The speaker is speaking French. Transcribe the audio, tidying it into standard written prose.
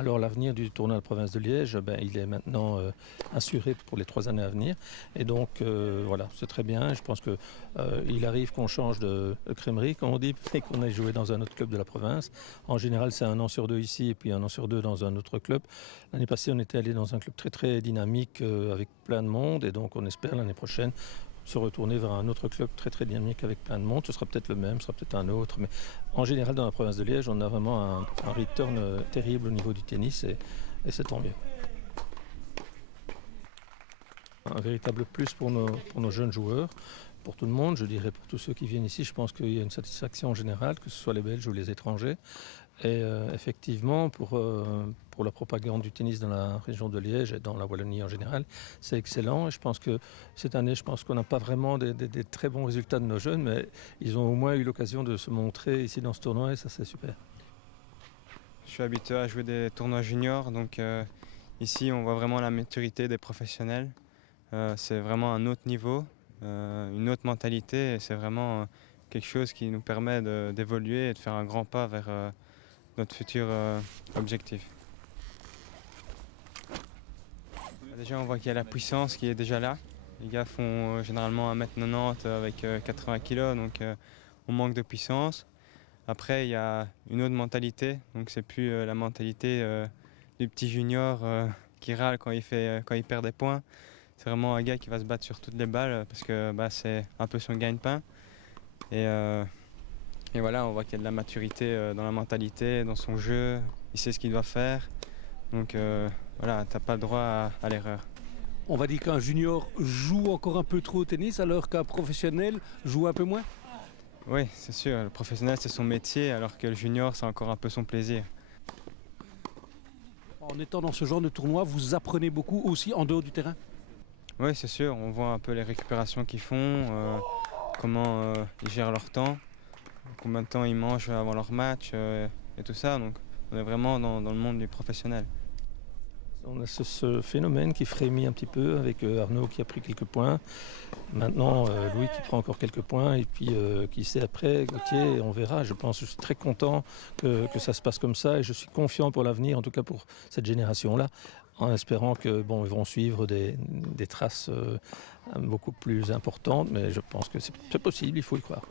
Alors l'avenir du tournoi de la province de Liège, il est maintenant assuré pour les 3 années à venir. Et donc voilà, c'est très bien. Je pense qu'il arrive qu'on change de crèmerie, comme on dit, et qu'on aille jouer dans un autre club de la province. En général, c'est 1 an sur 2 ici et puis 1 an sur 2 dans un autre club. L'année passée, on était allé dans un club très très dynamique avec plein de monde. Et donc on espère l'année prochaine se retourner vers un autre club très très dynamique avec plein de monde. Ce sera peut-être le même, ce sera peut-être un autre. Mais en général, dans la province de Liège, on a vraiment un return terrible au niveau du tennis et c'est tant mieux. Un véritable plus pour nos jeunes joueurs, pour tout le monde, je dirais pour tous ceux qui viennent ici. Je pense qu'il y a une satisfaction en général, que ce soit les Belges ou les étrangers. Et effectivement, pour la propagande du tennis dans la région de Liège et dans la Wallonie en général, c'est excellent. Et je pense que cette année, je pense qu'on n'a pas vraiment des très bons résultats de nos jeunes, mais ils ont au moins eu l'occasion de se montrer ici dans ce tournoi et ça, c'est super. Je suis habitué à jouer des tournois juniors, donc ici, on voit vraiment la maturité des professionnels. C'est vraiment un autre niveau, une autre mentalité, et c'est vraiment quelque chose qui nous permet d'évoluer et de faire un grand pas vers notre futur objectif. Déjà, on voit qu'il y a la puissance qui est déjà là. Les gars font généralement 1m90 avec 80 kg, donc on manque de puissance. Après, il y a une autre mentalité, donc c'est plus la mentalité du petit junior qui râle quand il perd des points. C'est vraiment un gars qui va se battre sur toutes les balles parce que c'est un peu son gagne-pain. Et voilà, on voit qu'il y a de la maturité dans la mentalité, dans son jeu. Il sait ce qu'il doit faire. Donc voilà, t'as pas le droit à l'erreur. On va dire qu'un junior joue encore un peu trop au tennis alors qu'un professionnel joue un peu moins? Oui, c'est sûr. Le professionnel, c'est son métier, alors que le junior, c'est encore un peu son plaisir. En étant dans ce genre de tournoi, vous apprenez beaucoup aussi en dehors du terrain? Oui, c'est sûr. On voit un peu les récupérations qu'ils font, comment ils gèrent leur temps, combien de temps ils mangent avant leur match et tout ça. Donc, on est vraiment dans le monde du professionnel. On a ce phénomène qui frémit un petit peu avec Arnaud qui a pris quelques points. Maintenant, Louis qui prend encore quelques points. Et puis, qui sait après, Gauthier, on verra. Je pense que je suis très content que ça se passe comme ça. Et je suis confiant pour l'avenir, en tout cas pour cette génération-là, en espérant que ils vont suivre des traces beaucoup plus importantes. Mais je pense que c'est possible, il faut y croire.